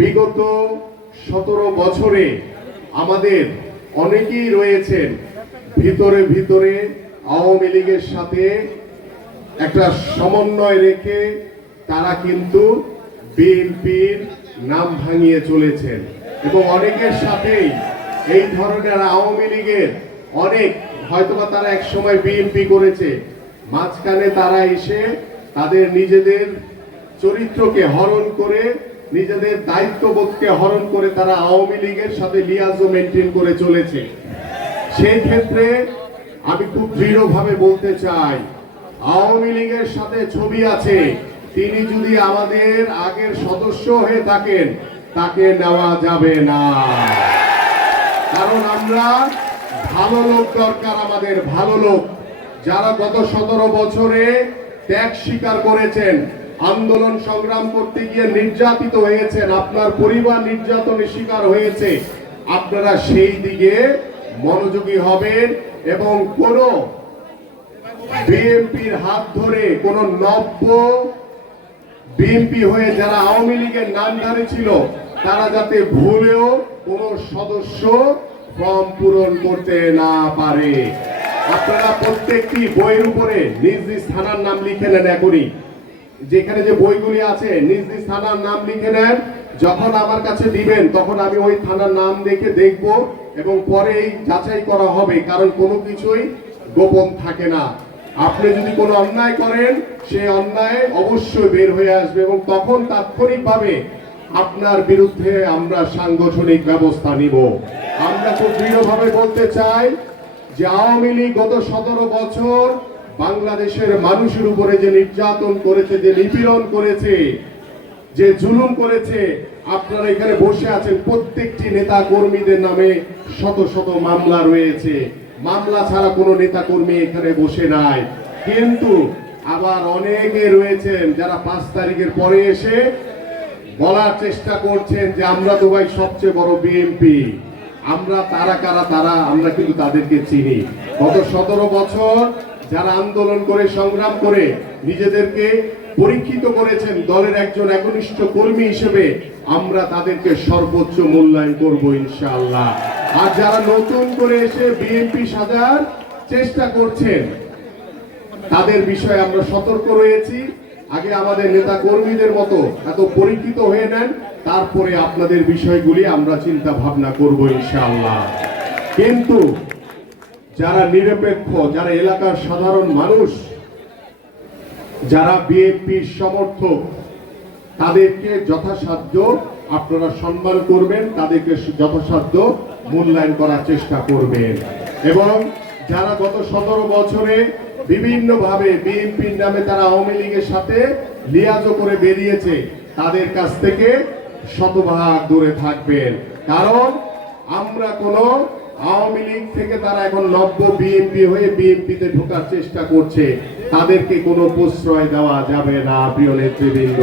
বিগত 17 বছরে আমাদের অনেকেই রয়েছেন ভিতরে ভিতরে আওয়ামী লীগের সাথে একটা সমন্বয় রেখে তারা কিন্তু বিএনপির নাম ভাঙিয়ে চলেছেন এবং অনেকের সাথেই এই ধরনের আওয়ামী লীগের অনেক হয়তোবা তারা এক সময় বিএনপি করেছে, মাঝখানে তারা এসে তাদের নিজেদের চরিত্রকে হরণ করে নিজেদের দায়িত্ববোধকে হরণ করে তারা আওয়ামী লীগের সাথে লিয়াজও মেনটেন করে চলেছে। সেই ক্ষেত্রে আমি খুব দৃঢ়ভাবে বলতে চাই, আওয়ামী লীগের সাথে ছবি আছে, তিনি যদি আমাদের আগের সদস্য হয়ে থাকেন তাকে নেওয়া যাবে না। কারণ আমরা ভালো লোক দরকার, আমাদের ভালো লোক যারা গত 17 বছরে ত্যাগ স্বীকার করেছেন, আন্দোলন সংগ্রাম করতে গিয়ে নির্যাতিত হয়েছেন, আপনার পরিবার নির্যাতনের শিকার হয়েছে, আপনারা সেই দিকে মনোযোগী হবেন এবং কোন বিএনপির হাত ধরে কোন নব্য বিএনপি হয়ে যারা আওয়ামী লীগের নামধারী ছিল তারা যাতে ভুলেও কোন সদস্য ফর্ম পূরণ করতে না পারে। আপনারা প্রত্যেকটি বইয়ের উপরে নিজ নিজ থানার নাম লিখে নেন, এখনই যেখানে যে বইগুলি আছে নিজ নিজ থানার নাম লিখে নেন। যখন আমার কাছে দিবেন তখন আমি ওই থানার নাম দেখে দেখব এবং পরে যাচাই করা হবে, কারণ কোনো কিছুই গোপন থাকে না। আপনি যদি কোনো অন্যায় করেন সেই অন্যায় অবশ্যই বের হয়ে আসবে এবং তখন তাৎক্ষণিকভাবে আপনার বিরুদ্ধে আমরা সাংগঠনিক ব্যবস্থা নিব। আমরা খুব দৃঢ়ভাবে বলতে চাই যে আওয়ামী লীগ গত 17 বছর বাংলাদেশের মানুষের উপরে যে নির্যাতন করেছে, যে নিপীড়ন করেছে, যে জুলুম করেছে, আপনারা এখানে বসে আছেন, প্রত্যেকটি নেতা কর্মীদের নামে শত শত মামলা রয়েছে। মামলা ছাড়া কোনো নেতা কর্মী এখানে বসে নাই, কিন্তু আবার অনেকে রয়েছেন যারা 5 তারিখের পরে এসে বলার চেষ্টা করছেন যে আমরা তো ভাই সবচেয়ে বড় বিএনপি। আমরা তারা কারা তারা আমরা কিন্তু তাদেরকে চিনি। গত 17 বছর যারা আন্দোলন করে সংগ্রাম করে নিজেদেরকে পরীক্ষিত করেছেন দলের একজন একনিষ্ঠ কর্মী হিসেবে, আমরা তাদেরকে সর্বোচ্চ মূল্যায়ন করব ইনশাআল্লাহ। আর যারা নতুন করে এসে বিএনপি সাজার চেষ্টা করছেন তাদের বিষয়ে আমরা সতর্ক রয়েছি। আগে আমাদের নেতা কর্মীদের মতো এত পরিচিত হয়ে নেন, তারপরে আপনাদের বিষয়গুলি আমরা চিন্তা ভাবনা করব ইনশাআল্লাহ। কিন্তু যারা নিরপেক্ষ, যারা এলাকার সাধারণ মানুষ, যারা বিএনপির সমর্থক, তাদেরকে যথাসাধ্য আপনারা সম্মান করবেন, তাদেরকে যথাসাধ্য মূল্যায়ন করার চেষ্টা করবেন এবং যারা গত 17 বছরে বিভিন্নভাবে বিএনপির নামে তারা আওয়ামী লীগের সাথে লিয়াজো করে বেরিয়েছে তাদের কাছ থেকে শতভাগ দূরে থাকবেন। কারণ আমরা কোনো আওয়ামী লীগ থেকে তারা এখন নব্য বিএনপি হয়ে বিএনপিতে ঢোকার চেষ্টা করছে, তাদেরকে কোনো প্রশ্রয় দেওয়া যাবে না। প্রিয় নেতৃবৃন্দ,